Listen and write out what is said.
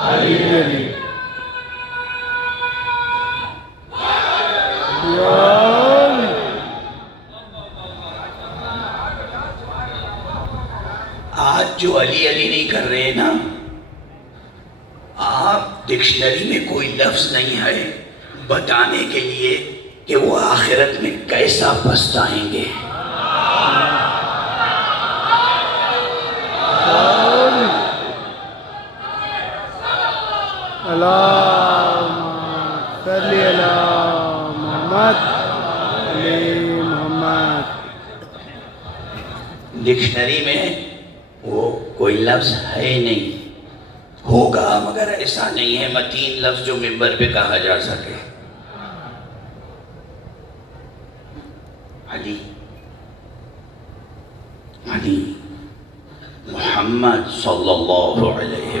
अली अली या अली। आज जो अली अली नहीं कर रहे ना, आप डिक्शनरी में कोई लफ्ज नहीं है बताने के लिए कि वो आखिरत में कैसा पछताएंगे। डिक्शनरी में वो कोई लफ्ज है नहीं, होगा मगर ऐसा नहीं है मतीन लफ्ज जो मिंबर पे कहा जा सके। अली अली मोहम्मद सल्लल्लाहु अलैहि